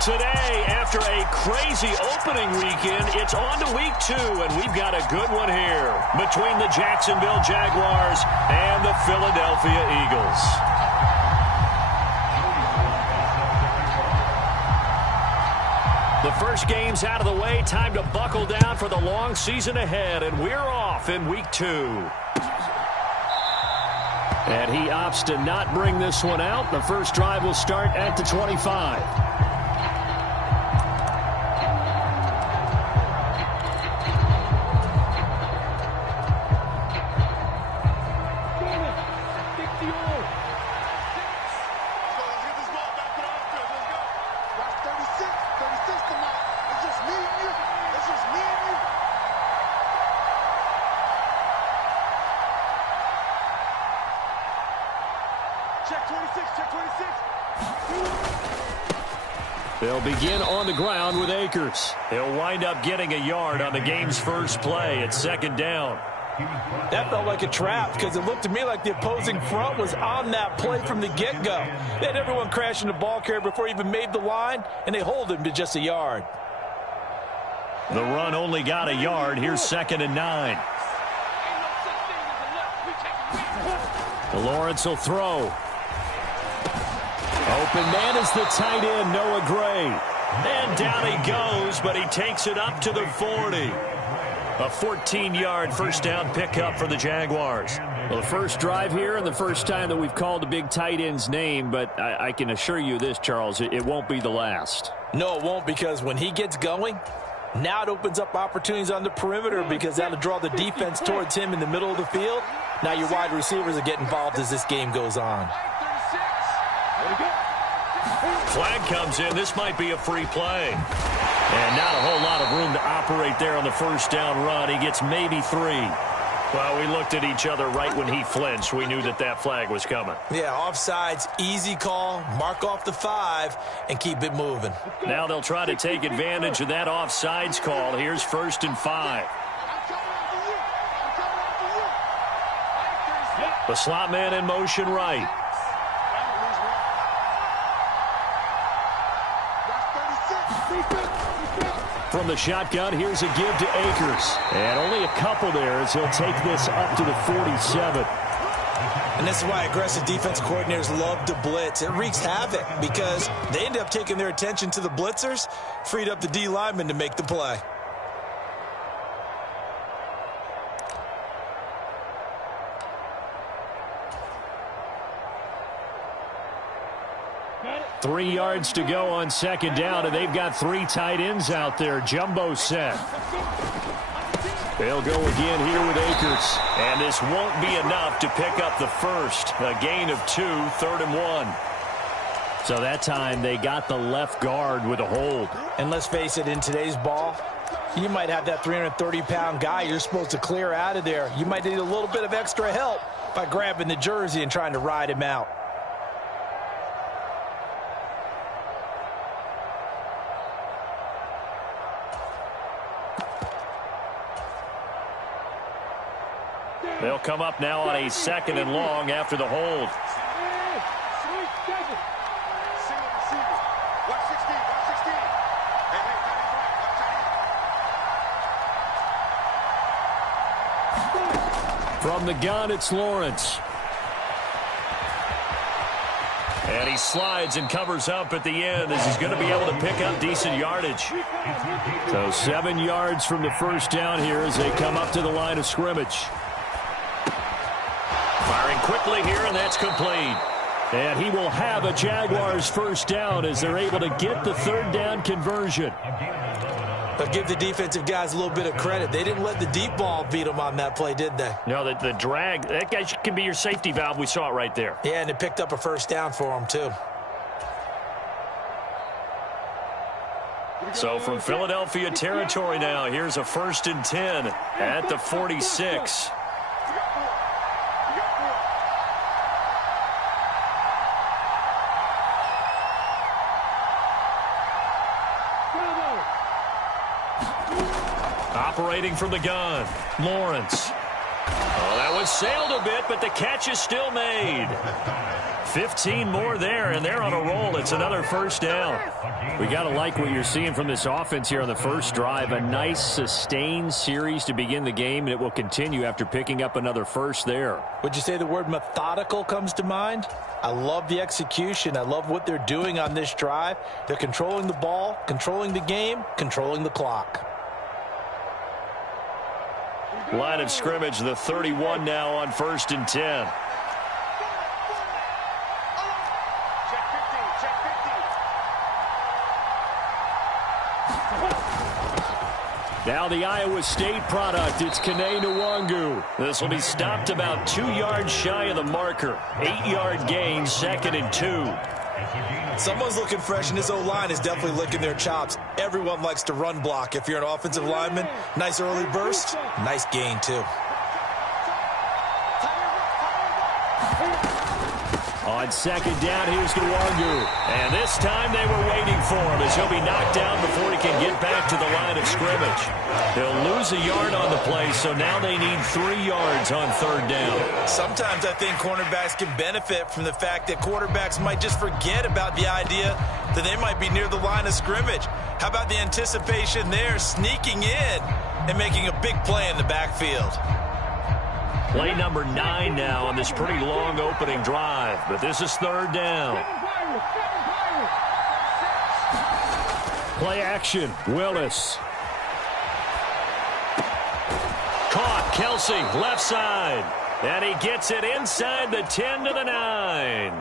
Today, after a crazy opening weekend, it's on to week 2, and we've got a good one here between the Jacksonville Jaguars and the Philadelphia Eagles. The first game's out of the way. Time to buckle down for the long season ahead, and we're off in week 2. And he opts to not bring this one out. The first drive will start at the 25. They'll begin on the ground with Akers. He'll wind up getting a yard on the game's first play at second down. That felt like a trap because it looked to me like the opposing front was on that play from the get-go. They had everyone crashing the ball carrier before he even made the line, and they hold him to just a yard. The run only got a yard. Here's 2nd and 9. Lawrence will throw. Open man is the tight end, Noah Gray. And down he goes, but he takes it up to the 40. A 14-yard first down pickup for the Jaguars. Well, the first drive here and the first time that we've called a big tight end's name, but I can assure you this, Charles, it won't be the last. No, it won't, because when he gets going, now it opens up opportunities on the perimeter because that'll draw the defense towards him in the middle of the field. Now your wide receivers will get involved as this game goes on. Flag comes in. This might be a free play. And not a whole lot of room to operate there on the first down run. He gets maybe 3. Well, we looked at each other right when he flinched. We knew that that flag was coming. Yeah, offsides, easy call, mark off the 5, and keep it moving. Now they'll try to take advantage of that offsides call. Here's 1st and 5. The slot man in motion right. From the shotgun, here's a give to Akers. And only a couple there as he'll take this up to the 47. And this is why aggressive defense coordinators love to blitz. It wreaks havoc because they end up taking their attention to the blitzers, freed up the D lineman to make the play. Three yards to go on second down, and they've got 3 tight ends out there. Jumbo set. They'll go again here with Akers. And this won't be enough to pick up the first. A gain of 2, 3rd and 1. So that time they got the left guard with a hold. And let's face it, in today's ball, you might have that 330-pound guy you're supposed to clear out of there. You might need a little bit of extra help by grabbing the jersey and trying to ride him out. They'll come up now on a 2nd and long after the hold. From the gun, it's Lawrence. And he slides and covers up at the end as he's going to be able to pick up decent yardage. So 7 yards from the first down here as they come up to the line of scrimmage. Firing quickly here, and that's complete. And he will have a Jaguars first down as they're able to get the 3rd down conversion. But give the defensive guys a little bit of credit. They didn't let the deep ball beat them on that play, did they? No, the drag, that guy can be your safety valve. We saw it right there. Yeah, and it picked up a first down for them, too. So from Philadelphia territory now, here's a 1st and 10 at the 46. Operating from the gun, Lawrence. Oh, that Oh, it sailed a bit, but the catch is still made. 15 more there, and they're on a roll. It's another first down. We got to like what you're seeing from this offense here on the first drive. A nice, sustained series to begin the game, and it will continue after picking up another first there. Would you say the word methodical comes to mind? I love the execution. I love what they're doing on this drive. They're controlling the ball, controlling the game, controlling the clock. Line of scrimmage, the 31 now on 1st and 10. Now the Iowa State product, it's Kene Nwangu. This will be stopped about 2 yards shy of the marker. 8-yard gain, 2nd and 2. Someone's looking fresh, and this O-line is definitely licking their chops. Everyone likes to run block. If you're an offensive lineman, nice early burst, nice gain too. On 2nd down, here's Nwangu. And this time they were waiting for him as he'll be knocked down before he can get back to the line of scrimmage. They'll lose a yard on the play, so now they need 3 yards on 3rd down. Sometimes I think cornerbacks can benefit from the fact that quarterbacks might just forget about the idea that they might be near the line of scrimmage. How about the anticipation there, sneaking in and making a big play in the backfield? Play number 9 now on this pretty long opening drive, but this is 3rd down. Play action, Willis. Caught, Kelsey, left side. And he gets it inside the 10 to the 9.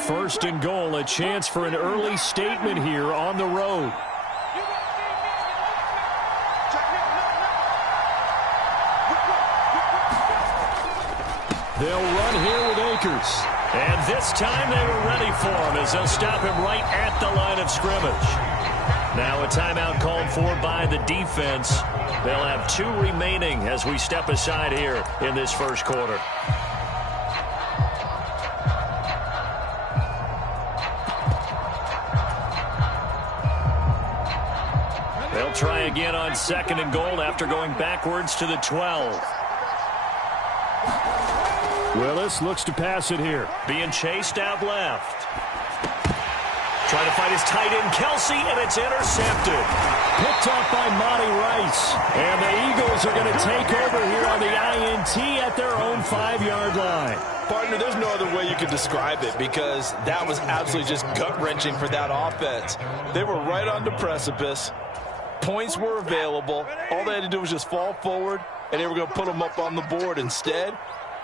1st and goal, a chance for an early statement here on the road. They'll run here with Akers. And this time they were ready for him as they'll stop him right at the line of scrimmage. Now a timeout called for by the defense. They'll have 2 remaining as we step aside here in this first quarter. They'll try again on 2nd and goal after going backwards to the 12. Willis looks to pass it here. Being chased out left. Trying to find his tight end, Kelsey, and it's intercepted. Picked off by Monty Rice. And the Eagles are going to take over here on the INT at their own 5-yard line. Partner, there's no other way you could describe it because that was absolutely just gut-wrenching for that offense. They were right on the precipice. Points were available. All they had to do was just fall forward, and they were going to put them up on the board. Instead,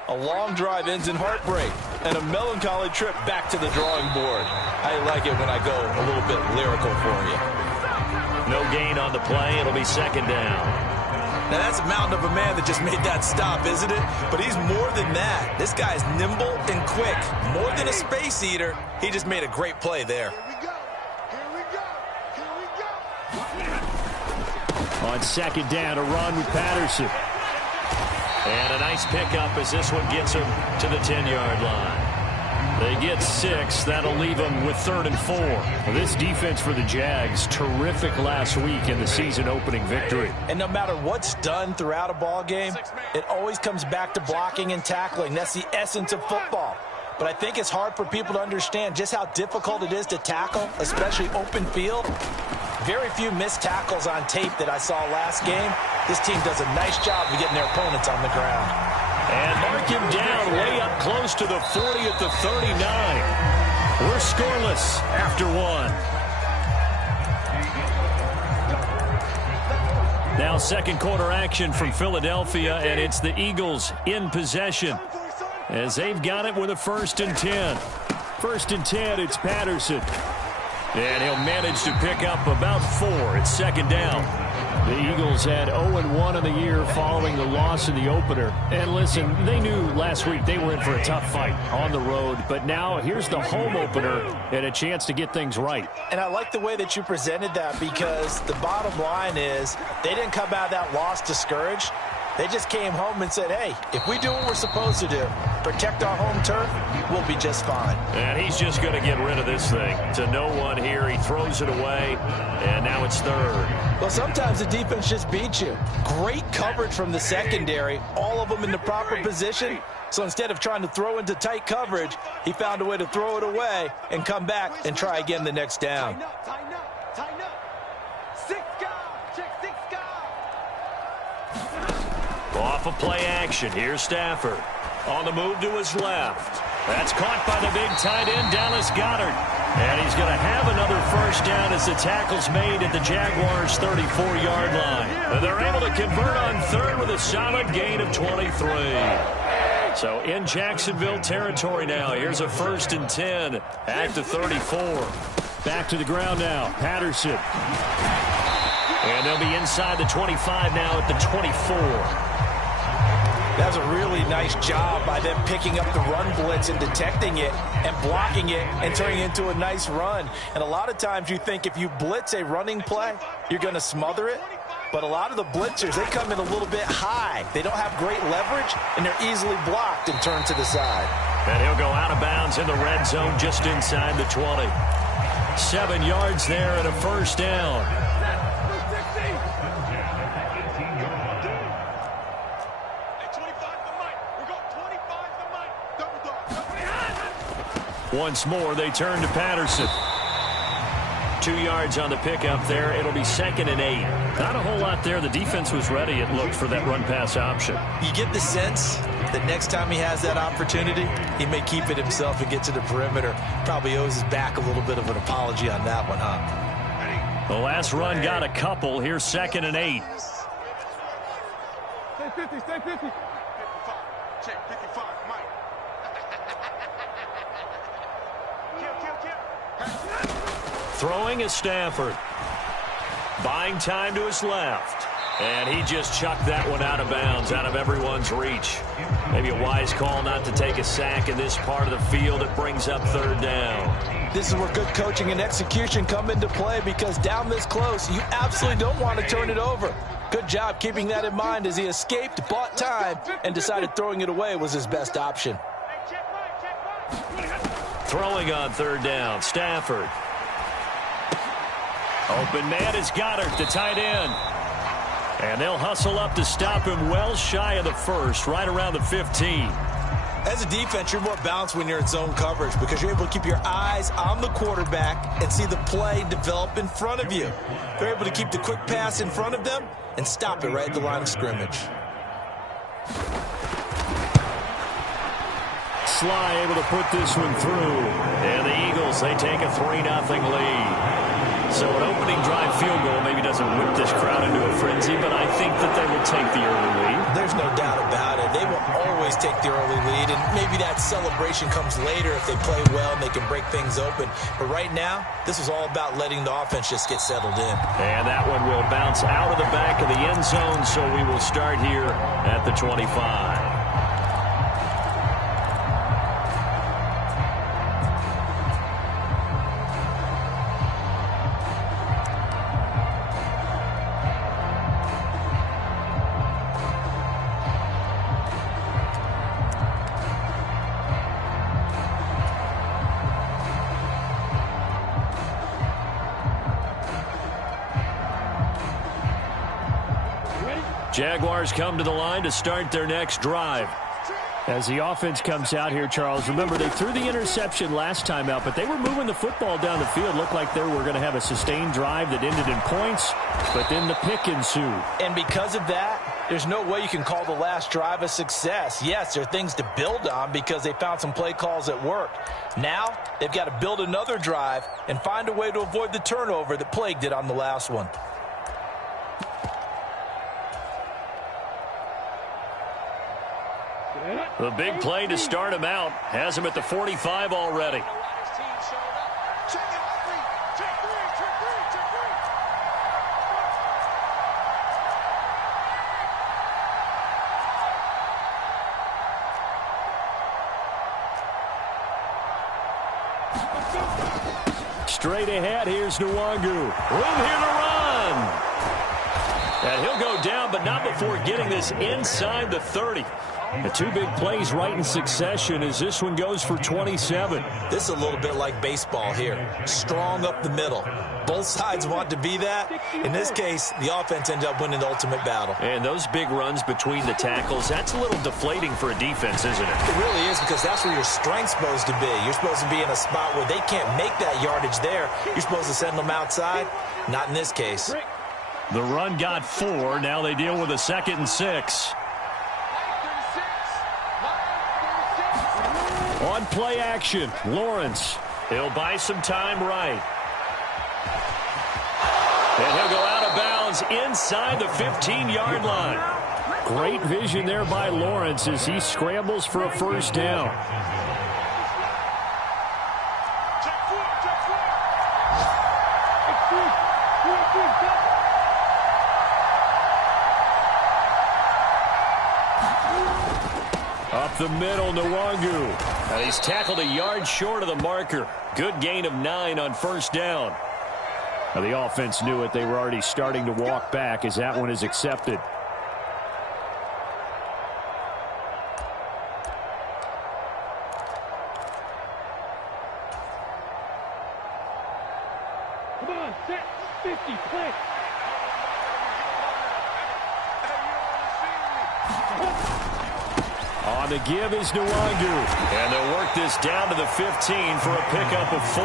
a long drive ends in heartbreak and a melancholy trip back to the drawing board. I like it when I go a little bit lyrical for you. No gain on the play. It'll be 2nd down. Now, that's a mountain of a man that just made that stop, isn't it? But he's more than that. This guy's nimble and quick. More than a space eater. He just made a great play there. On 2nd down, a run with Patterson. And a nice pickup as this one gets him to the 10-yard line. They get 6. That'll leave them with 3rd and 4. Well, this defense for the Jags, terrific last week in the season-opening victory. And no matter what's done throughout a ball game, it always comes back to blocking and tackling. That's the essence of football. But I think it's hard for people to understand just how difficult it is to tackle, especially open field. Very few missed tackles on tape that I saw last game. This team does a nice job of getting their opponents on the ground. And mark him down way up close to the 40 at the 39. We're scoreless after 1. Now 2nd quarter action from Philadelphia, and it's the Eagles in possession as they've got it with a 1st and 10. 1st and 10, it's Patterson. And he'll manage to pick up about 4. It's 2nd down. The Eagles had 0-1 in the year following the loss in the opener. And listen, they knew last week they were in for a tough fight on the road. But now here's the home opener and a chance to get things right. And I like the way that you presented that because the bottom line is they didn't come out of that loss discouraged. They just came home and said, hey, if we do what we're supposed to do, protect our home turf, we'll be just fine. And he's just going to get rid of this thing. To no one here. He throws it away, and now it's third. Well, sometimes the defense just beats you. Great coverage from the secondary, all of them in the proper position. So instead of trying to throw into tight coverage, he found a way to throw it away and come back and try again the next down. Tighten up, tighten up. 6 guard, check 6 guard. Off of play action. Here's Stafford. On the move to his left. That's caught by the big tight end, Dallas Goedert. And he's going to have another first down as the tackle's made at the Jaguars' 34-yard line. And they're able to convert on third with a solid gain of 23. So in Jacksonville territory now. Here's a 1st and 10 at the 34. Back to the ground now. Patterson. And they'll be inside the 25 now at the 24. That's a really nice job by them picking up the run blitz and detecting it and blocking it and turning it into a nice run. And a lot of times you think if you blitz a running play, you're going to smother it. But a lot of the blitzers, they come in a little bit high. They don't have great leverage, and they're easily blocked and turned to the side. And he'll go out of bounds in the red zone just inside the 20. 7 yards there and a first down. Once more, they turn to Patterson. 2 yards on the pickup there. It'll be 2nd and 8. Not a whole lot there. The defense was ready, it looked, for that run-pass option. You get the sense that next time he has that opportunity, he may keep it himself and get to the perimeter. Probably owes his back a little bit of an apology on that one, huh? The last run got a couple. Here's 2nd and 8. Stay 50, stay 50. 55, check 55, Mike. Throwing is Stafford. Buying time to his left. And he just chucked that one out of bounds, out of everyone's reach. Maybe a wise call not to take a sack in this part of the field. It brings up 3rd down. This is where good coaching and execution come into play, because down this close, you absolutely don't want to turn it over. Good job keeping that in mind as he escaped, bought time, and decided throwing it away was his best option. Throwing on 3rd down, Stafford. Open man is Goedert, the tight end. And they'll hustle up to stop him well shy of the 1st, right around the 15. As a defense, you're more balanced when you're in zone coverage because you're able to keep your eyes on the quarterback and see the play develop in front of you. They're able to keep the quick pass in front of them and stop it right at the line of scrimmage. Sly able to put this one through. And the Eagles, they take a 3-0 lead. So an opening drive field goal maybe doesn't whip this crowd into a frenzy, but I think that they will take the early lead. There's no doubt about it. They will always take the early lead, and maybe that celebration comes later if they play well and they can break things open. But right now, this is all about letting the offense just get settled in. And that one will bounce out of the back of the end zone, so we will start here at the 25. Jaguars come to the line to start their next drive. As the offense comes out here, Charles, remember they threw the interception last time out, but they were moving the football down the field. Looked like they were going to have a sustained drive that ended in points, but then the pick ensued. And because of that, there's no way you can call the last drive a success. Yes, there are things to build on because they found some play calls that worked. Now, they've got to build another drive and find a way to avoid the turnover that plagued it on the last one. The big play to start him out has him at the 45 already. Straight ahead, here's Nwangu. Room here to run. And he'll go down, but not before getting this inside the 30. The two big plays right in succession as this one goes for 27. This is a little bit like baseball here. Strong up the middle. Both sides want to be that. In this case, the offense ended up winning the ultimate battle. And those big runs between the tackles, that's a little deflating for a defense, isn't it? It really is, because that's where your strength's supposed to be. You're supposed to be in a spot where they can't make that yardage there. You're supposed to send them outside. Not in this case. The run got 4. Now they deal with a 2nd and 6. On play action, Lawrence. He'll buy some time right. And he'll go out of bounds inside the 15-yard line. Great vision there by Lawrence as he scrambles for a first down. Up the middle, Nwangu. And he's tackled a yard short of the marker. Good gain of 9 on first down. Now the offense knew it. They were already starting to walk back as that one is accepted. Come on, set 50, play. On the give is Nwangu. And they'll work this down to the 15 for a pickup of 4.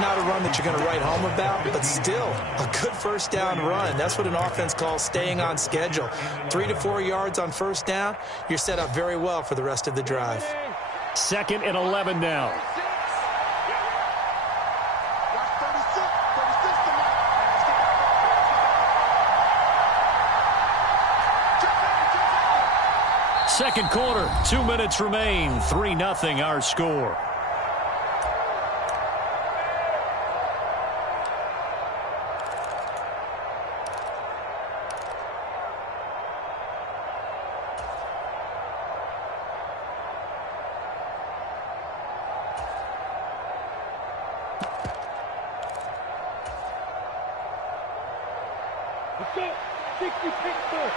Not a run that you're going to write home about, but still a good first down run. That's what an offense calls staying on schedule. 3 to 4 yards on first down, you're set up very well for the rest of the drive. 2nd and 11 now. Second quarter, 2 minutes remain. 3-0 our score. Let's go. 60 Pittsburgh.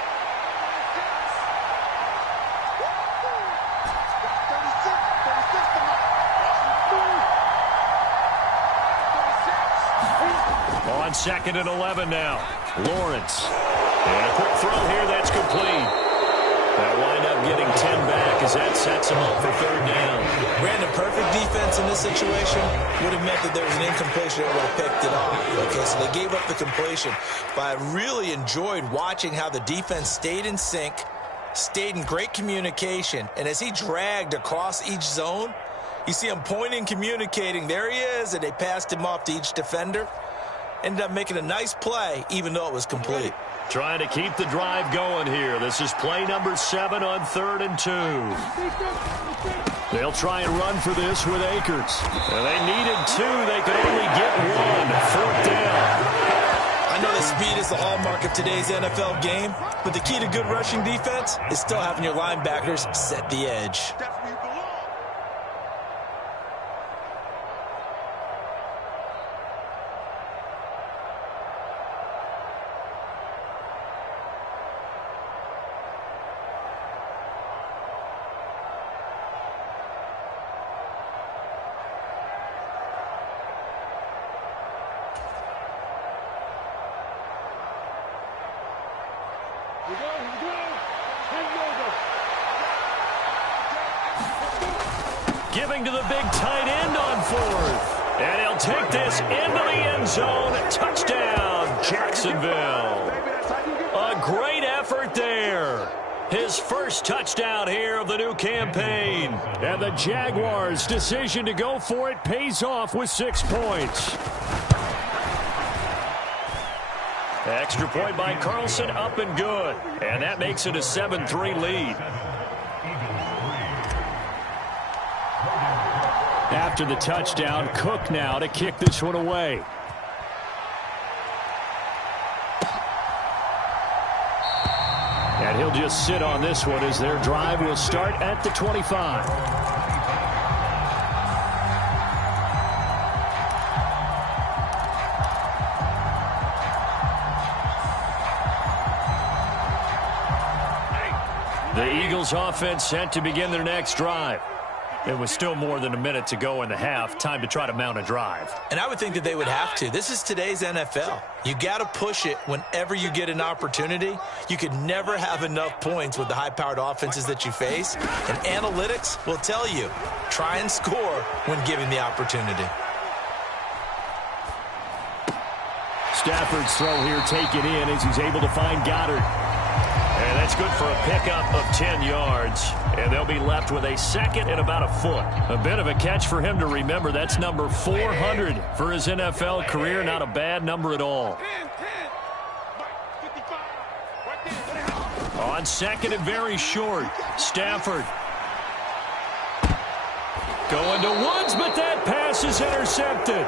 On 2nd and 11 now. Lawrence. And a quick throw here. That's complete. That wind up getting 10 back as that sets him up for 3rd down. Brandon, perfect defense in this situation would have meant that there was an incompletion that would have picked it off. Okay, so they gave up the completion. But I really enjoyed watching how the defense stayed in sync, stayed in great communication, and as he dragged across each zone, you see him pointing, communicating. There he is, and they passed him off to each defender. Ended up making a nice play, even though it was complete. Trying to keep the drive going here. This is play number 7 on 3rd and 2. They'll try and run for this with Akers. And they needed 2. They could only get 1. 4th down. I know that speed is the hallmark of today's NFL game, but the key to good rushing defense is still having your linebackers set the edge. Giving to the big tight end on 4th. And he'll take this into the end zone. Touchdown, Jacksonville. A great effort there. His first touchdown here of the new campaign. And the Jaguars' decision to go for it pays off with 6 points. Extra point by Carlson, up and good. And that makes it a 7-3 lead. After the touchdown, Cook now to kick this one away. And he'll just sit on this one as their drive will start at the 25. The Eagles offense set to begin their next drive. It was still more than a minute to go in the half. Time to try to mount a drive. And I would think that they would have to. This is today's NFL. You got to push it whenever you get an opportunity. You could never have enough points with the high-powered offenses that you face. And analytics will tell you, try and score when given the opportunity. Stafford's throw here taken in as he's able to find Goddard. And that's good for a pickup of 10 yards. And they'll be left with a second and about a foot. A bit of a catch for him to remember. That's number 400 for his NFL career. Not a bad number at all. On second and very short, Stafford. Going to Woods, but that pass is intercepted.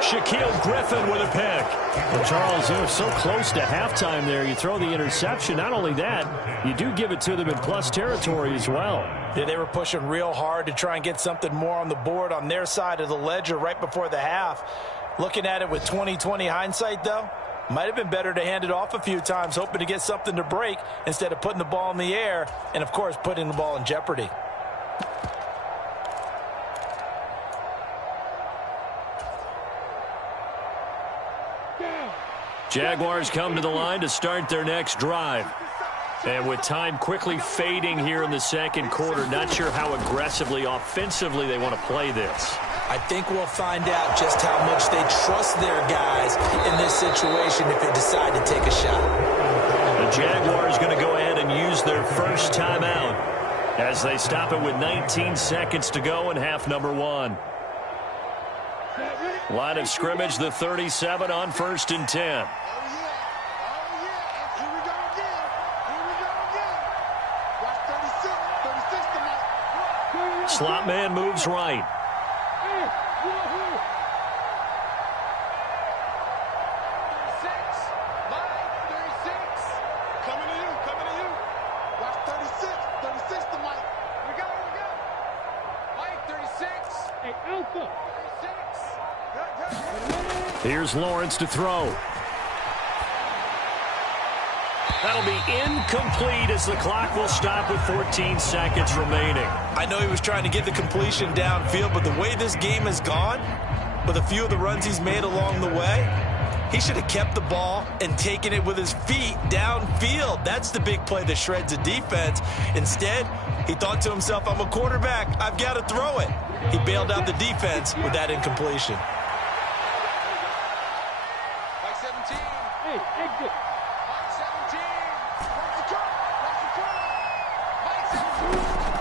Shaquille Griffin with a pick. Well, Charles, they're so close to halftime there. You throw the interception. Not only that, you do give it to them in plus territory as well. Yeah, they were pushing real hard to try and get something more on the board on their side of the ledger right before the half. Looking at it with 20/20 hindsight, though, might have been better to hand it off a few times, hoping to get something to break instead of putting the ball in the air and, of course, putting the ball in jeopardy. Jaguars come to the line to start their next drive. And with time quickly fading here in the second quarter, not sure how aggressively, offensively they want to play this. I think we'll find out just how much they trust their guys in this situation if they decide to take a shot. The Jaguars going to go ahead and use their first timeout as they stop it with 19 seconds to go in half number one. Line of scrimmage, the 37 on 1st and 10. Slot man moves right. Here's Lawrence to throw. That'll be incomplete as the clock will stop with 14 seconds remaining. I know he was trying to get the completion downfield, but the way this game has gone, with a few of the runs he's made along the way, he should have kept the ball and taken it with his feet downfield. That's the big play that shreds the defense. Instead, he thought to himself, I'm a quarterback, I've got to throw it. He bailed out the defense with that incompletion.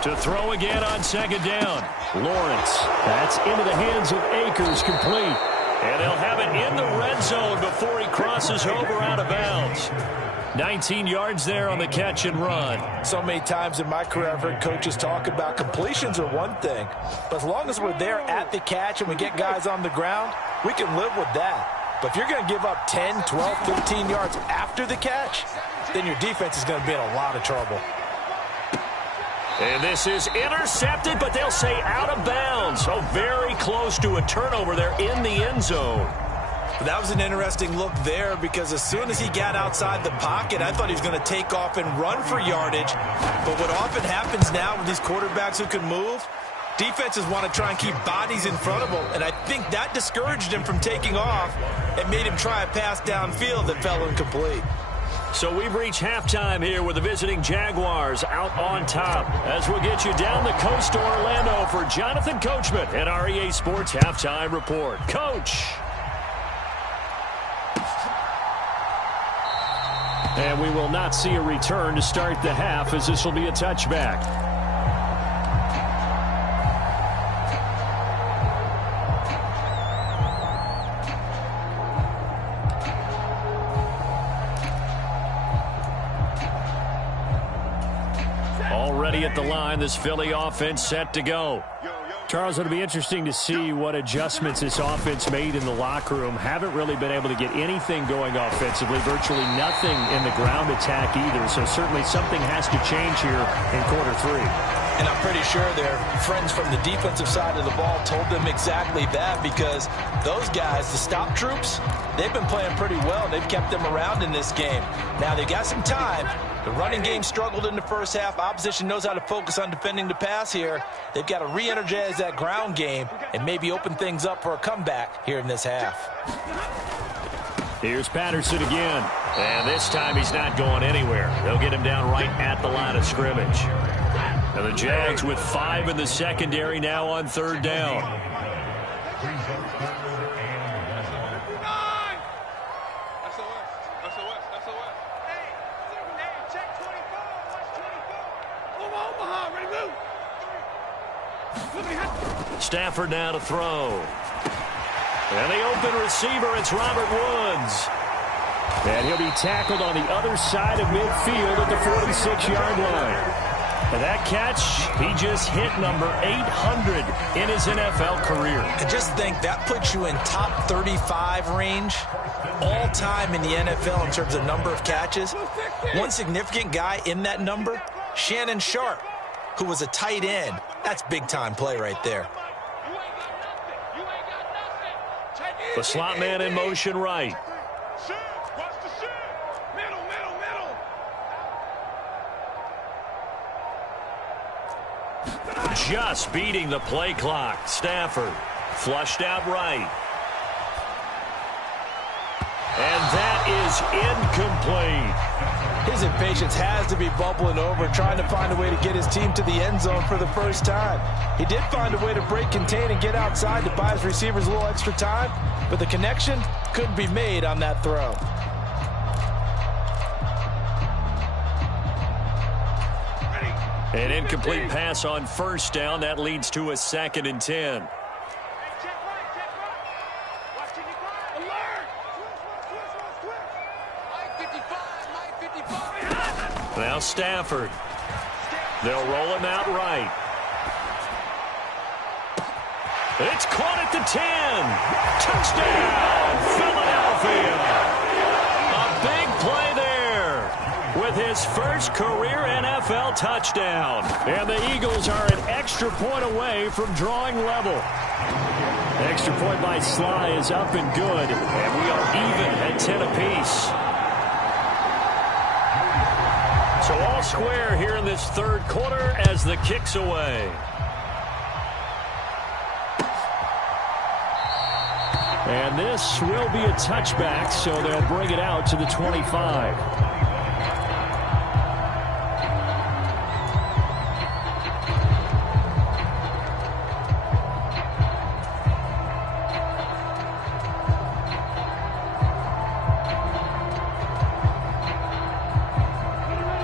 To throw again on second down. Lawrence. That's into the hands of Akers, complete. And they'll have it in the red zone before he crosses over out of bounds. 19 yards there on the catch and run. So many times in my career I've heard coaches talk about completions are one thing, but as long as we're there at the catch and we get guys on the ground, we can live with that. But if you're going to give up 10, 12, 15 yards after the catch, then your defense is going to be in a lot of trouble. And this is intercepted, but they'll say out of bounds. So very close to a turnover there in the end zone. That was an interesting look there because as soon as he got outside the pocket, I thought he was going to take off and run for yardage. But what often happens now with these quarterbacks who can move, defenses want to try and keep bodies in front of them. And I think that discouraged him from taking off and made him try a pass downfield that fell incomplete. So we've reached halftime here with the visiting Jaguars out on top. As we'll get you down the coast to Orlando for Jonathan Coachman and our EA Sports Halftime Report. Coach. And we will not see a return to start the half as this will be a touchback. Already at the line, this Philly offense set to go. Charles, it'll be interesting to see what adjustments this offense made in the locker room. Haven't really been able to get anything going offensively, virtually nothing in the ground attack either. So certainly something has to change here in quarter three. And I'm pretty sure their friends from the defensive side of the ball told them exactly that, because those guys, the stop troops, they've been playing pretty well, and they've kept them around in this game. Now, they got some time. The running game struggled in the first half. Opposition knows how to focus on defending the pass here. They've got to re-energize that ground game and maybe open things up for a comeback here in this half. Here's Patterson again. And this time he's not going anywhere. They'll get him down right at the line of scrimmage. And the Jags with 5 in the secondary now on 3rd down. Stafford now to throw. And the open receiver, it's Robert Woods. And he'll be tackled on the other side of midfield at the 46-yard line. And that catch, he just hit number 800 in his NFL career. I just think that puts you in top 35 range all time in the NFL in terms of number of catches. One significant guy in that number, Shannon Sharp, who was a tight end. That's big-time play right there. The slot man in motion right. Just beating the play clock. Stafford flushed out right. And that is incomplete. His impatience has to be bubbling over, trying to find a way to get his team to the end zone for the first time. He did find a way to break contain and get outside to buy his receivers a little extra time, but the connection couldn't be made on that throw. An incomplete pass on 1st down. That leads to a 2nd and 10. Now Stafford. They'll roll him out right. It's caught at the 10. Touchdown, Philadelphia. A big play there with his first career NFL touchdown. And the Eagles are an extra point away from drawing level. Extra point by Sly is up and good. And we are even at 10 apiece. So all square here in this 3rd quarter as the kick's away. And this will be a touchback, so they'll bring it out to the 25.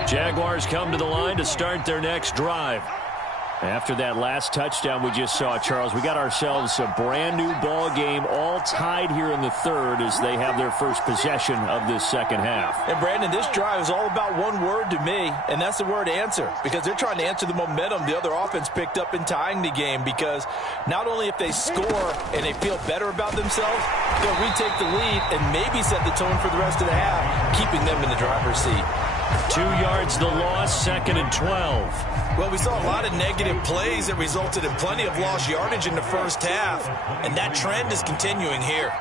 Jaguars come to the line to start their next drive. After that last touchdown we just saw, Charles, we got ourselves a brand new ball game, all tied here in the 3rd as they have their first possession of this 2nd half. And Brandon, this drive is all about one word to me, and that's the word answer, because they're trying to answer the momentum the other offense picked up in tying the game, because not only if they score and they feel better about themselves, they'll retake the lead and maybe set the tone for the rest of the half, keeping them in the driver's seat. 2 yards the loss, 2nd and 12. Well, we saw a lot of negative plays that resulted in plenty of lost yardage in the first half, and that trend is continuing here.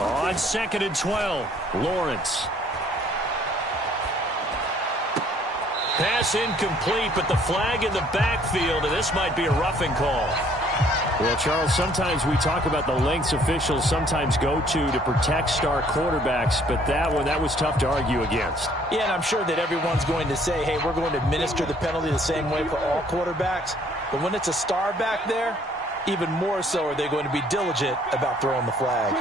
On 2nd and 12, Lawrence. Pass incomplete, but the flag in the backfield, and this might be a roughing call. Well, Charles, sometimes we talk about the lengths officials sometimes go to protect star quarterbacks, but that was tough to argue against. Yeah, and I'm sure that everyone's going to say, hey, we're going to administer the penalty the same way for all quarterbacks. But when it's a star back there, even more so are they going to be diligent about throwing the flag.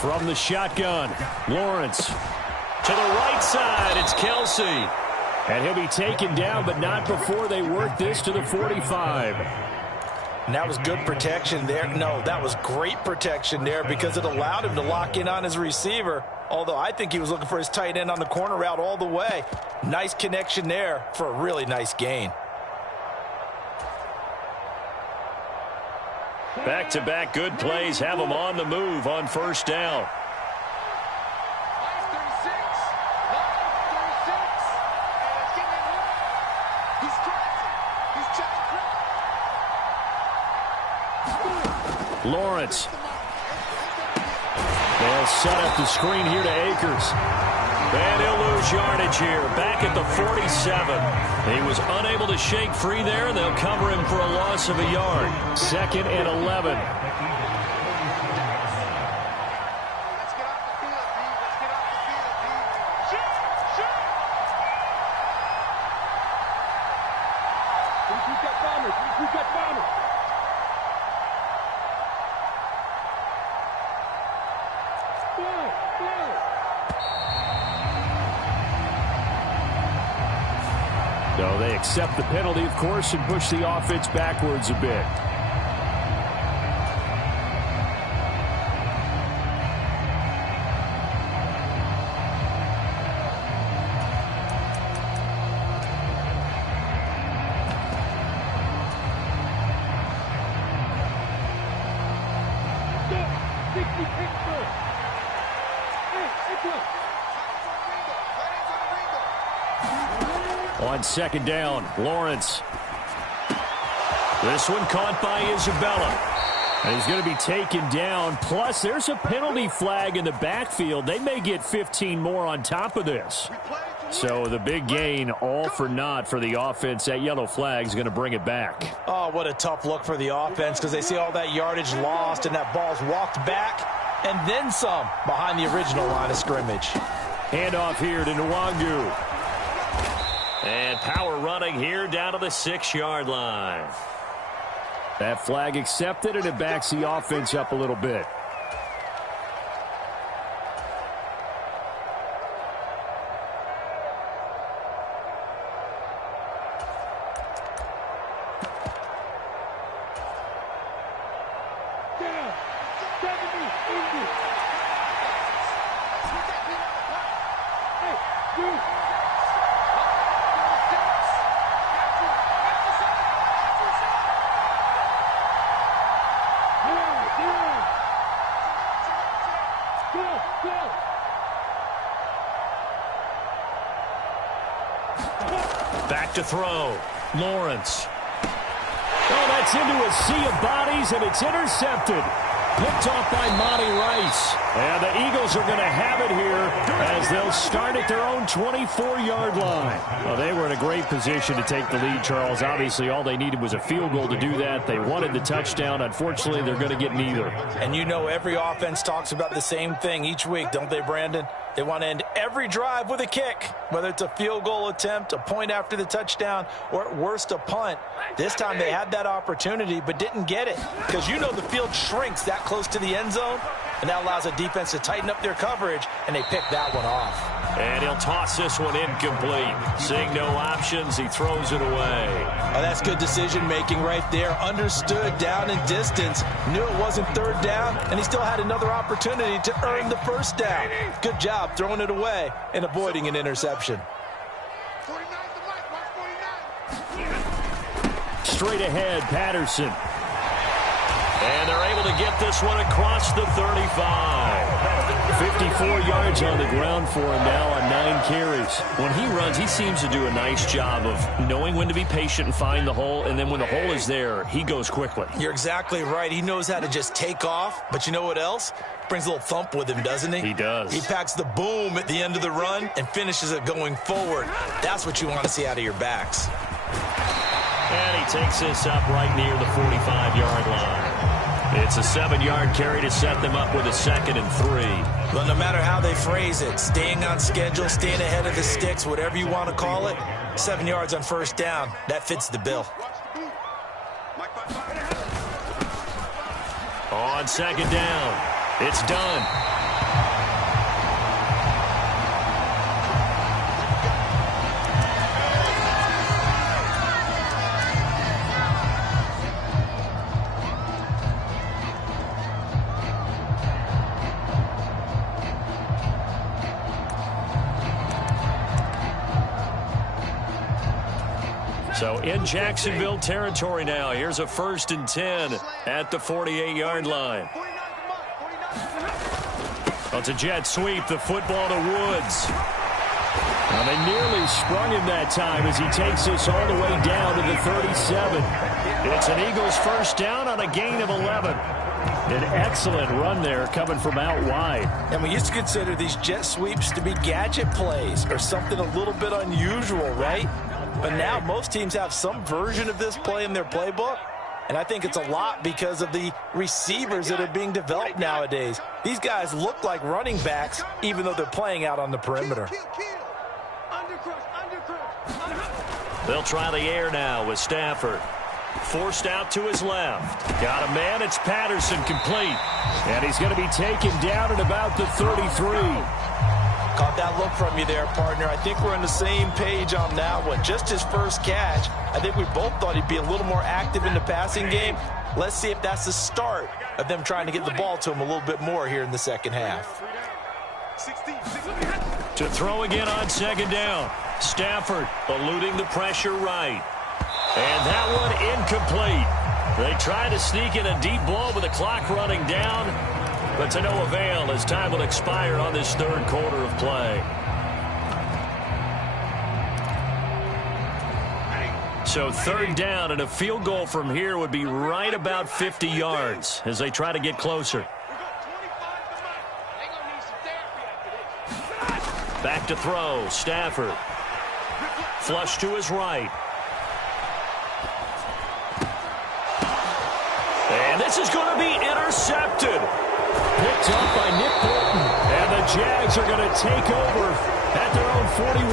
From the shotgun, Lawrence. To the right side, it's Kelsey. And he'll be taken down, but not before they work this to the 45. And that was good protection there. No, that was great protection there because it allowed him to lock in on his receiver. Although I think he was looking for his tight end on the corner route all the way. Nice connection there for a really nice gain. Back-to-back good plays have them on the move on first down. Lawrence. They'll set up the screen here to Akers. And he'll lose yardage here. Back at the 47. He was unable to shake free there, and they'll cover him for a loss of a yard. 2nd and 11. So they accept the penalty, of course, and push the offense backwards a bit. On 2nd down, Lawrence. This one caught by Isabella. And he's going to be taken down. Plus, there's a penalty flag in the backfield. They may get 15 more on top of this. So the big gain, all for naught for the offense. That yellow flag is going to bring it back. Oh, what a tough look for the offense because they see all that yardage lost and that ball's walked back and then some behind the original line of scrimmage. Handoff here to Nwangu. And power running here down to the 6-yard line. That flag accepted, and it backs the offense up a little bit. Back to throw. Lawrence. Oh, that's into a sea of bodies, and it's intercepted. Picked off by Monty Rice. And the Eagles are going to have it here as they'll start at their own 24-yard line. Well, they were in a great position to take the lead, Charles. Obviously, all they needed was a field goal to do that. They wanted the touchdown. Unfortunately, they're going to get neither. And you know every offense talks about the same thing each week, don't they, Brandon? They want to end every drive with a kick, whether it's a field goal attempt, a point after the touchdown, or at worst a punt. This time they had that opportunity but didn't get it because you know the field shrinks that close to the end zone, and that allows a defense to tighten up their coverage, and they pick that one off. And he'll toss this one incomplete. Seeing no options, he throws it away. Oh, that's good decision-making right there. Understood down and distance. Knew it wasn't third down, and he still had another opportunity to earn the first down. Good job throwing it away and avoiding an interception. Straight ahead, Patterson. And they're able to get this one across the 35. 54 yards on the ground for him now on 9 carries. When he runs, he seems to do a nice job of knowing when to be patient and find the hole, and then when the hole is there, he goes quickly. You're exactly right. He knows how to just take off, but you know what else? Brings a little thump with him, doesn't he? He does. He packs the boom at the end of the run and finishes it going forward. That's what you want to see out of your backs. And he takes this up right near the 45-yard line. It's a 7-yard carry to set them up with a 2nd and 3. But no matter how they phrase it, staying on schedule, staying ahead of the sticks, whatever you want to call it, 7 yards on first down, that fits the bill. On 2nd down, it's done. So in Jacksonville territory now. Here's a 1st and 10 at the 48-yard line. Well, it's a jet sweep. The football to Woods. Well, they nearly sprung him that time as he takes this all the way down to the 37. It's an Eagles first down on a gain of 11. An excellent run there coming from out wide. And we used to consider these jet sweeps to be gadget plays or something a little bit unusual, right? But now most teams have some version of this play in their playbook. And I think it's a lot because of the receivers that are being developed nowadays. These guys look like running backs even though they're playing out on the perimeter. They'll try the air now with Stafford. Forced out to his left. Got a man. It's Patterson, complete. And he's going to be taken down at about the 33. Caught that look from you there, partner. I think we're on the same page on that one. Just his first catch. I think we both thought he'd be a little more active in the passing game. Let's see if that's the start of them trying to get the ball to him a little bit more here in the second half. To throw again on second down. Stafford eluding the pressure right. And that one incomplete. They try to sneak in a deep ball with the clock running down, but to no avail as time will expire on this third quarter of play. So third down and a field goal from here would be right about 50 yards as they try to get closer. Back to throw. Stafford. Flush to his right. And this is going to be intercepted. Picked up by Nick Bolton. And the Jags are going to take over at their own 41.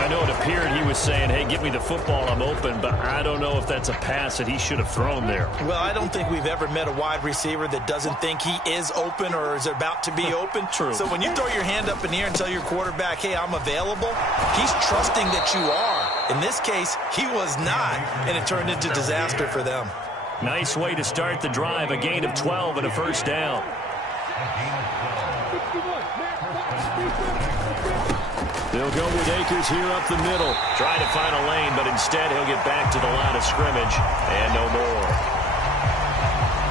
I know it appeared he was saying, hey, give me the football, I'm open, but I don't know if that's a pass that he should have thrown there. Well, I don't think we've ever met a wide receiver that doesn't think he is open or is about to be open. True. So when you throw your hand up in the air and tell your quarterback, hey, I'm available, he's trusting that you are. In this case, he was not, and it turned into disaster for them. Nice way to start the drive, a gain of 12 and a first down. They'll go with Akers here up the middle. Try to find a lane, but instead he'll get back to the line of scrimmage and no more.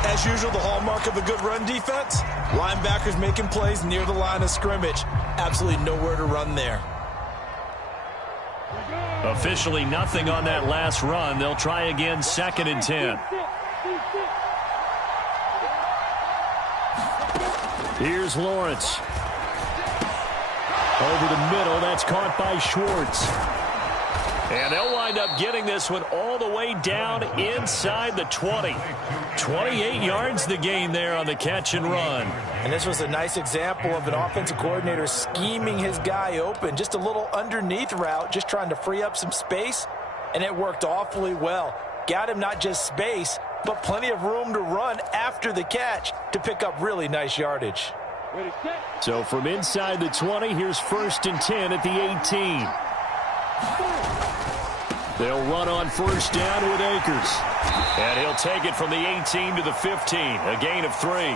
As usual, the hallmark of a good run defense, linebackers making plays near the line of scrimmage. Absolutely nowhere to run there. Officially nothing on that last run. They'll try again, 2nd and 10. Here's Lawrence. Over the middle, that's caught by Schwartz. And they'll wind up getting this one all the way down inside the 20. 28 yards the gain there on the catch and run. And this was a nice example of an offensive coordinator scheming his guy open. Just a little underneath route, just trying to free up some space. And it worked awfully well. Got him not just space, but plenty of room to run after the catch to pick up really nice yardage. So from inside the 20, here's 1st and 10 at the 18. They'll run on first down with Akers. And he'll take it from the 18 to the 15, a gain of 3.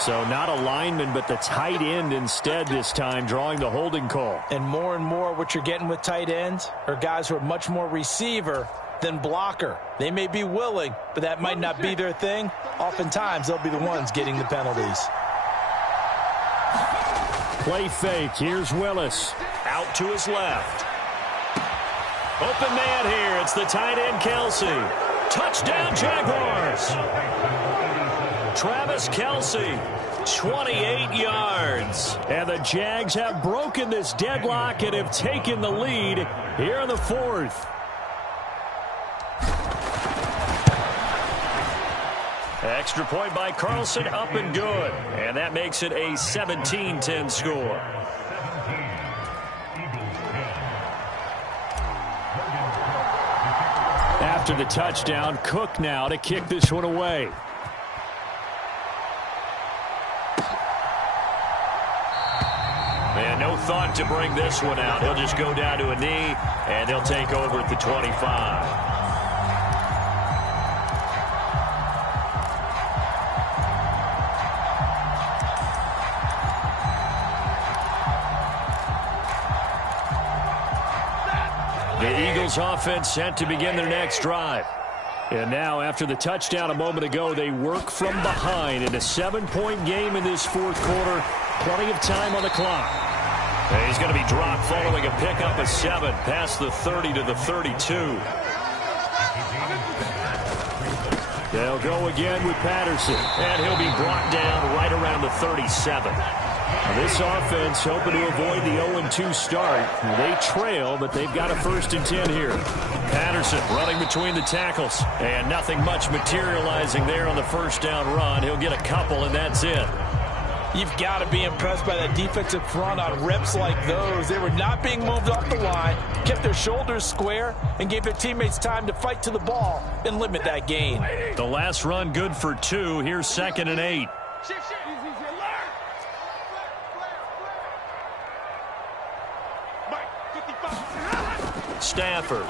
So not a lineman, but the tight end instead this time, drawing the holding call. And more what you're getting with tight ends are guys who are much more receiver than blocker. They may be willing, but that might not be their thing. Oftentimes, they'll be the ones getting the penalties. Play fake. Here's Willis. Out to his left. Open man here. It's the tight end, Kelsey. Touchdown, Jaguars. Travis Kelsey, 28 yards. And the Jags have broken this deadlock and have taken the lead here in the 4th. Extra point by Carlson, up and good. And that makes it a 17-10 score. After the touchdown, Cook now to kick this one away. And no thought to bring this one out. He'll just go down to a knee, and they'll take over at the 25. Eagles offense set to begin their next drive. And now, after the touchdown a moment ago, they work from behind in a 7-point game in this fourth quarter. Plenty of time on the clock. And he's going to be dropped following a pickup of 7 past the 30 to the 32. They'll go again with Patterson, and he'll be brought down right around the 37. This offense hoping to avoid the 0-2 start. They trail, but they've got a 1st and 10 here. Patterson running between the tackles, and nothing much materializing there on the first down run. He'll get a couple, and that's it. You've got to be impressed by that defensive front on reps like those. They were not being moved off the line, kept their shoulders square, and gave their teammates time to fight to the ball and limit that gain. The last run good for 2. Here's 2nd and 8. Stafford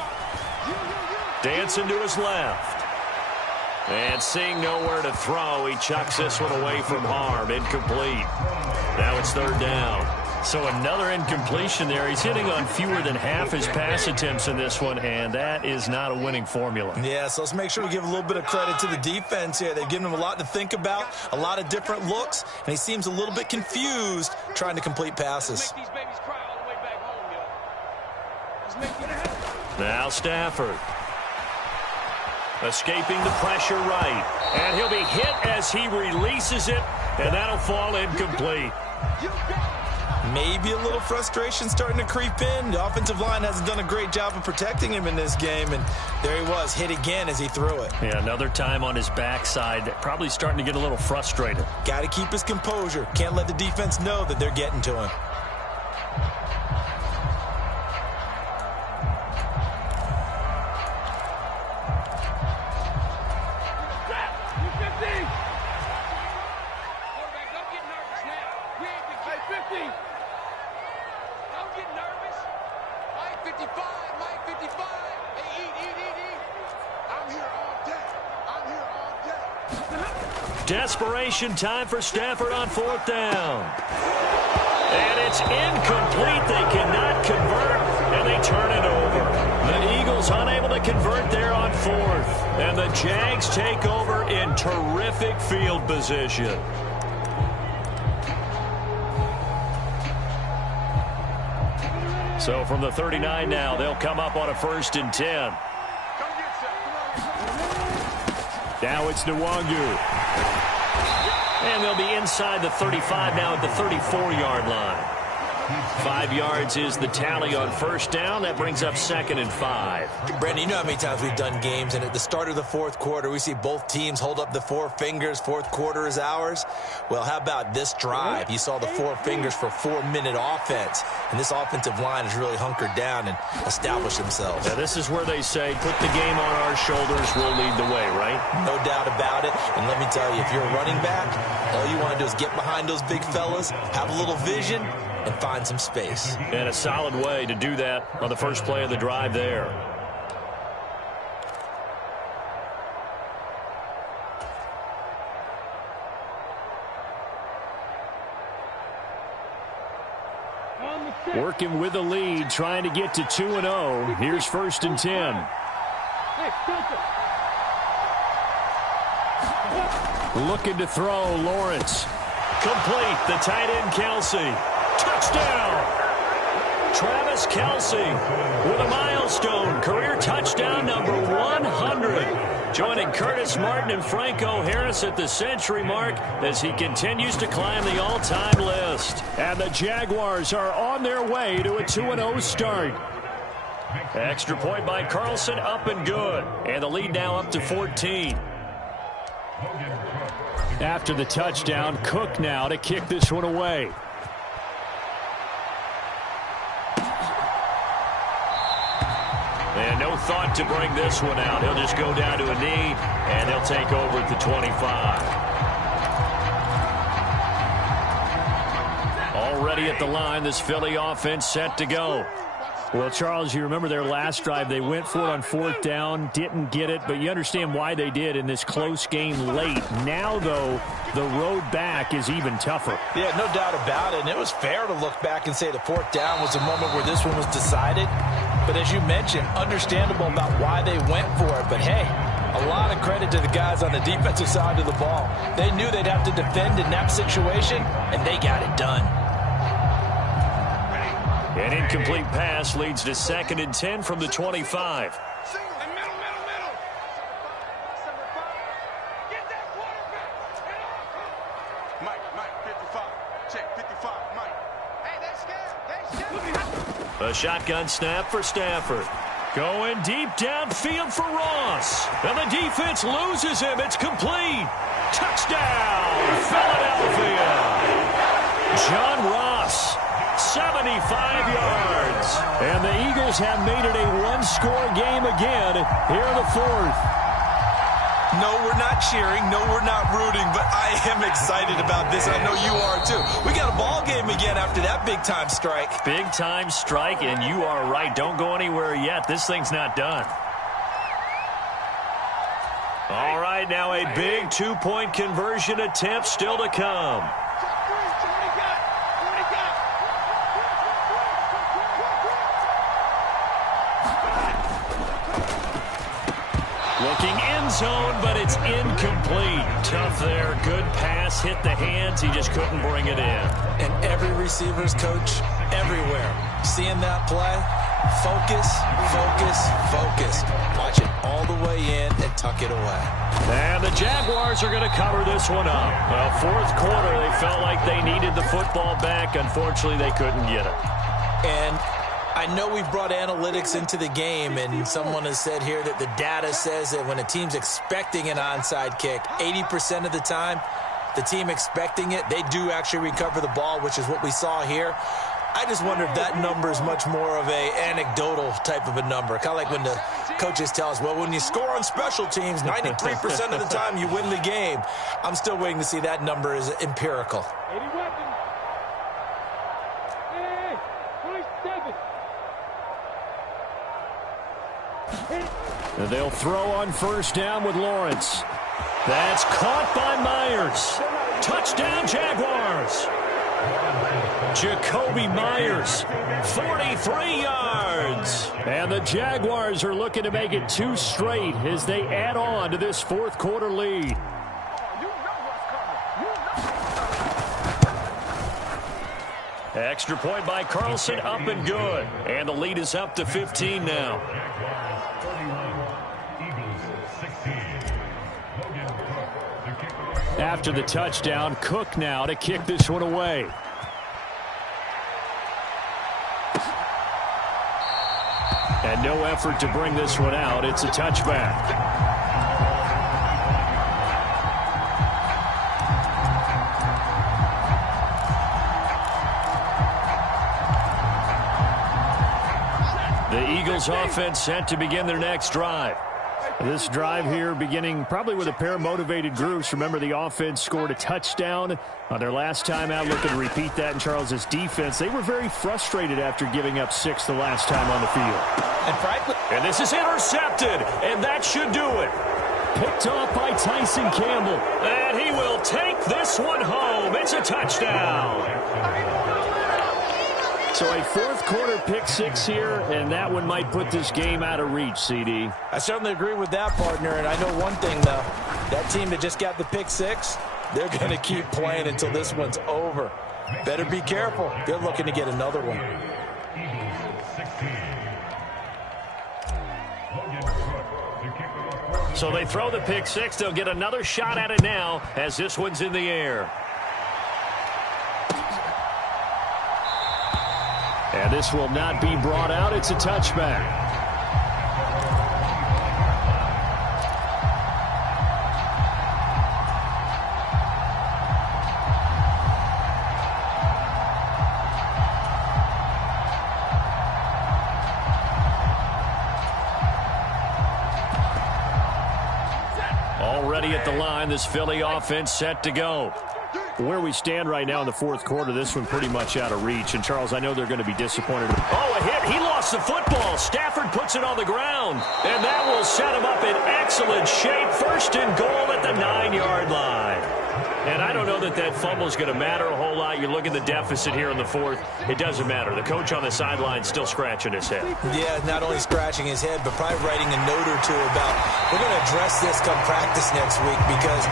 dancing to his left. And seeing nowhere to throw, he chucks this one away from harm. Incomplete. Now it's 3rd down. So another incompletion there. He's hitting on fewer than half his pass attempts in this one, and that is not a winning formula. Yeah, so let's make sure we give a little bit of credit to the defense here. They've given him a lot to think about, a lot of different looks, and he seems a little bit confused trying to complete passes. Now Stafford. Escaping the pressure right. And he'll be hit as he releases it, and that'll fall incomplete. Maybe a little frustration starting to creep in. The offensive line hasn't done a great job of protecting him in this game, and there he was, hit again as he threw it. Yeah, another time on his backside, probably starting to get a little frustrated. Got to keep his composure. Can't let the defense know that they're getting to him. Desperation time for Stafford on 4th down. And it's incomplete. They cannot convert, and they turn it over. The Eagles unable to convert there on 4th. And the Jags take over in terrific field position. So from the 39 now, they'll come up on a 1st and 10. Now it's Nwangu. And they'll be inside the 35 now at the 34-yard line. 5 yards is the tally on 1st down. That brings up 2nd and 5. Brandon, you know how many times we've done games, and at the start of the 4th quarter, we see both teams hold up the 4 fingers. 4th quarter is ours. Well, how about this drive? You saw the 4 fingers for 4-minute offense, and this offensive line has really hunkered down and established themselves. Now, this is where they say, put the game on our shoulders, we'll lead the way, right? No doubt about it. And let me tell you, if you're a running back, all you want to do is get behind those big fellas, have a little vision, and find some space. And a solid way to do that on the first play of the drive there. Working with the lead, trying to get to 2-0. Here's 1st and 10. Looking to throw, Lawrence. Complete, the tight end, Kelsey. Touchdown! Travis Kelsey with a milestone. Career touchdown number 100. Joining Curtis Martin and Franco Harris at the century mark as he continues to climb the all-time list. And the Jaguars are on their way to a 2-0 start. Extra point by Carlson, up and good. And the lead now up to 14. After the touchdown, Cook now to kick this one away. And no thought to bring this one out. He'll just go down to a knee, and they'll take over at the 25. Already at the line, this Philly offense set to go. Well, Charles, you remember their last drive. They went for it on 4th down, didn't get it, but you understand why they did in this close game late. Now, though, the road back is even tougher. Yeah, no doubt about it, and it was fair to look back and say the 4th down was the moment where this one was decided. But as you mentioned, understandable about why they went for it. But hey, a lot of credit to the guys on the defensive side of the ball. They knew they'd have to defend in that situation, and they got it done. An incomplete pass leads to 2nd and 10 from the 25. A shotgun snap for Stafford. Going deep downfield for Ross. And the defense loses him. It's complete. Touchdown, Philadelphia. John Ross, 75 yards. And the Eagles have made it a one-score game again here in the 4th. No, we're not cheering. No, we're not rooting. But I am excited about this. I know you are, too. We got a ball game again after that big-time strike. Big-time strike, and you are right. Don't go anywhere yet. This thing's not done. All right, now a big two-point conversion attempt still to come. Looking end zone, but it's incomplete. Tough there. Good pass. Hit the hands. He just couldn't bring it in. And every receiver's coach everywhere. Seeing that play, focus, focus, focus. Watch it all the way in and tuck it away. And the Jaguars are going to cover this one up. Well, 4th quarter, they felt like they needed the football back. Unfortunately, they couldn't get it. And I know we've brought analytics into the game, and someone has said here that the data says that when a team's expecting an onside kick, 80% of the time, the team expecting it, they do actually recover the ball, which is what we saw here. I just wonder if that number is much more of a anecdotal type of a number. Kind of like when the coaches tell us, well, when you score on special teams, 93% of the time you win the game. I'm still waiting to see that number is empirical. 80 weapons. Hey, 27. They'll throw on 1st down with Lawrence. That's caught by Myers. Touchdown, Jaguars. Jacoby Myers, 43 yards. And the Jaguars are looking to make it 2 straight as they add on to this 4th quarter lead. Extra point by Carlson, up and good. And the lead is up to 15 now. After the touchdown, Cook now to kick this one away. And no effort to bring this one out. It's a touchback. The Eagles offense set to begin their next drive. This drive here beginning probably with a pair of motivated groups. Remember, the offense scored a touchdown on their last time out. Looking to repeat that in Charles's defense. They were very frustrated after giving up 6 the last time on the field. And this is intercepted, and that should do it. Picked off by Tyson Campbell. And he will take this one home. It's a touchdown. So a 4th quarter pick-6 here, and that one might put this game out of reach, CD. I certainly agree with that, partner. And I know one thing, though. That team that just got the pick-6, they're going to keep playing until this one's over. Better be careful. They're looking to get another one. So they throw the pick-6. They'll get another shot at it now as this one's in the air. And this will not be brought out. It's a touchback. Already at the line, this Philly offense set to go. Where we stand right now in the 4th quarter, this one pretty much out of reach. And, Charles, I know they're going to be disappointed. Oh, a hit. He lost the football. Stafford puts it on the ground. And that will will set him up in excellent shape. First and goal at the 9-yard line. And I don't know that that fumble is going to matter a whole lot. You look at the deficit here in the fourth. It doesn't matter. The coach on the sideline still scratching his head. Yeah, not only scratching his head, but probably writing a note or two about we're going to address this come practice next week because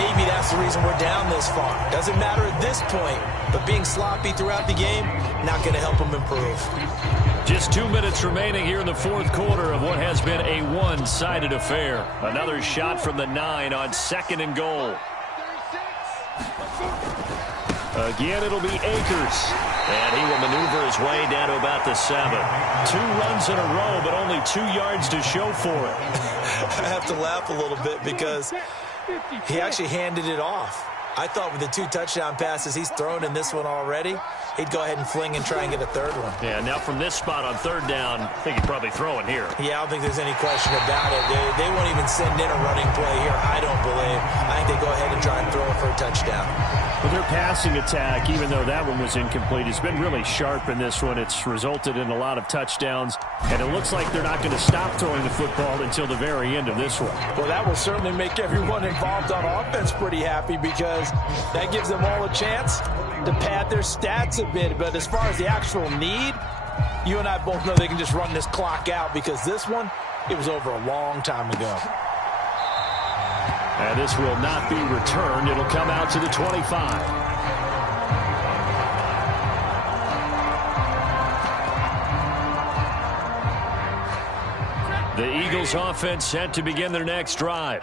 maybe that's the reason we're down this far. Doesn't matter at this point, but being sloppy throughout the game, not going to help him improve. Just 2 minutes remaining here in the fourth quarter of what has been a one-sided affair. Another shot from the 9 on second and goal. Again, it'll be Akers. And he will maneuver his way down to about the 7. 2 runs in a row, but only 2 yards to show for it. I have to laugh a little bit because he actually handed it off. I thought with the 2 touchdown passes he's thrown in this one already, he'd go ahead and fling and try and get a third one. Yeah, now from this spot on third down, I think he'd probably throw it here. Yeah, I don't think there's any question about it. They won't even send in a running play here, I don't believe. I think they go ahead and try and throw it for a touchdown. Well, their passing attack, even though that one was incomplete, has been really sharp in this one. It's resulted in a lot of touchdowns, and it looks like they're not going to stop throwing the football until the very end of this one. Well, that will certainly make everyone involved on offense pretty happy because that gives them all a chance to pad their stats a bit. But as far as the actual need, you and I both know they can just run this clock out because this one, it was over a long time ago. And this will not be returned. It'll come out to the 25. The Eagles offense set to begin their next drive.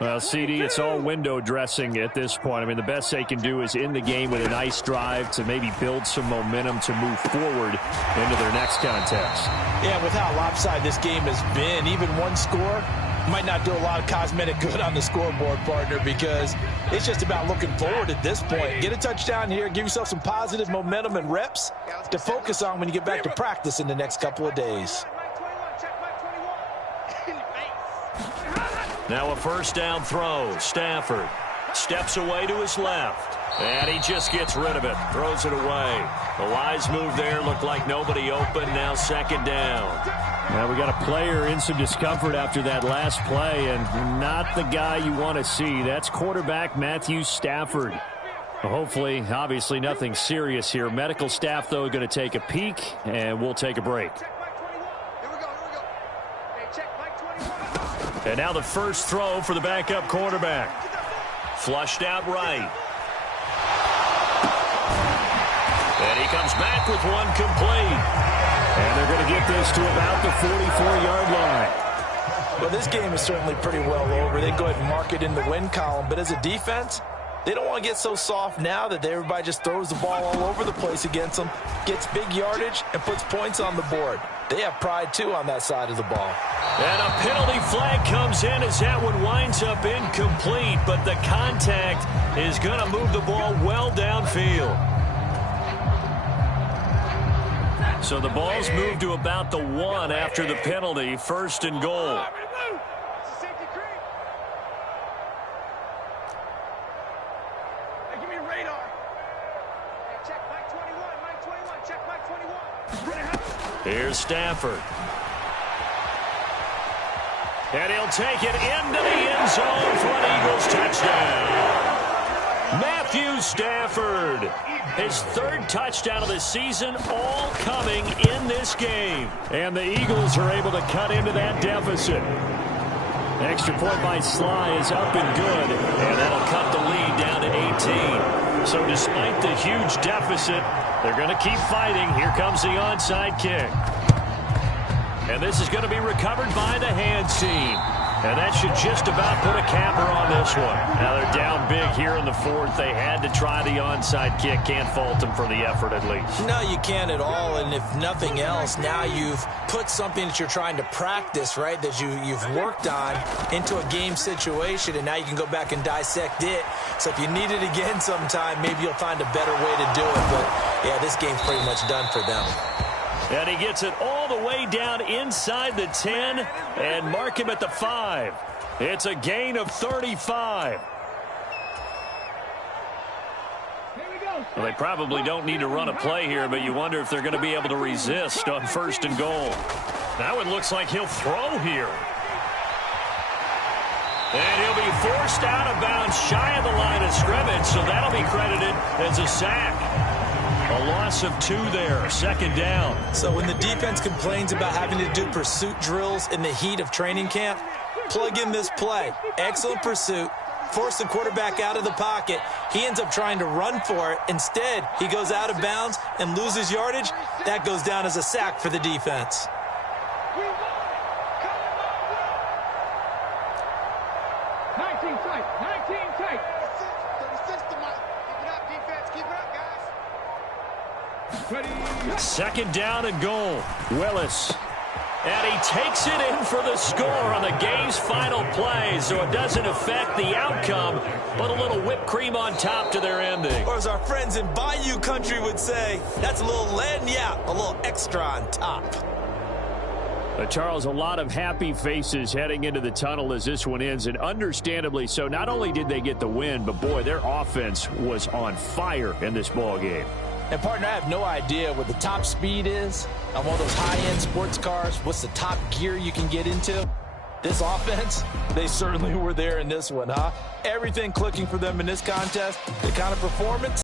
Well, CD, it's all window dressing at this point. I mean, the best they can do is end the game with a nice drive to maybe build some momentum to move forward into their next contest. Yeah, with how lopsided this game has been, even one score might not do a lot of cosmetic good on the scoreboard, partner, because it's just about looking forward at this point. Get a touchdown here, give yourself some positive momentum and reps to focus on when you get back to practice in the next couple of days. Now a first down throw. Stafford steps away to his left. And he just gets rid of it. Throws it away. The wise move there. Looked like nobody open. Now second down. Now we got a player in some discomfort after that last play, and not the guy you want to see. That's quarterback Matthew Stafford. Well, hopefully, obviously nothing serious here. Medical staff, though, going to take a peek, and we'll take a break. And now the first throw for the backup quarterback. Flushed out right. And he comes back with one complete. And they're going to get this to about the 44-yard line. Well, this game is certainly pretty well over. They go ahead and mark it in the win column. But as a defense, they don't want to get so soft now that everybody just throws the ball all over the place against them, gets big yardage, and puts points on the board. They have pride, too, on that side of the ball. And a penalty flag comes in as that one winds up incomplete, but the contact is going to move the ball well downfield. So the ball's moved to about the 1 after the penalty, first and goal. Give me a radar. Check Mike 21, Mike 21, check Mike 21. Here's Stafford. And he'll take it into the end zone for an Eagles touchdown. Matthew Stafford, his third touchdown of the season, all coming in this game. And the Eagles are able to cut into that deficit. Extra point by Sly is up and good. And that'll cut the lead down to 18. So despite the huge deficit, they're going to keep fighting. Here comes the onside kick. And this is going to be recovered by the hands team. And that should just about put a capper on this one. Now they're down big here in the fourth. They had to try the onside kick. Can't fault them for the effort at least. No, you can't at all. And if nothing else, now you've put something that you're trying to practice, right, that you've worked on into a game situation, and now you can go back and dissect it. So if you need it again sometime, maybe you'll find a better way to do it. But, yeah, this game's pretty much done for them. And he gets it all the way down inside the 10 and mark him at the 5. It's a gain of 35. Well, they probably don't need to run a play here, but you wonder if they're going to be able to resist on first and goal. Now it looks like he'll throw here. And he'll be forced out of bounds shy of the line of scrimmage, so that'll be credited as a sack. A loss of 2 there, second down. So when the defense complains about having to do pursuit drills in the heat of training camp, plug in this play. Excellent pursuit. Force the quarterback out of the pocket. He ends up trying to run for it. Instead, he goes out of bounds and loses yardage. That goes down as a sack for the defense. 19 tight. 19 tight. 36 to Mike. Keep it up, defense. Keep it up, guys. Second down and goal. Willis. And he takes it in for the score on the game's final play, so it doesn't affect the outcome, but a little whipped cream on top to their ending. Or as our friends in Bayou Country would say, that's a little lagniappe, a little extra on top. Charles, a lot of happy faces heading into the tunnel as this one ends, and understandably so. Not only did they get the win, but boy, their offense was on fire in this ball game. And, partner, I have no idea what the top speed is on one of those high-end sports cars. What's the top gear you can get into? This offense, they certainly were there in this one, huh? Everything clicking for them in this contest, the kind of performance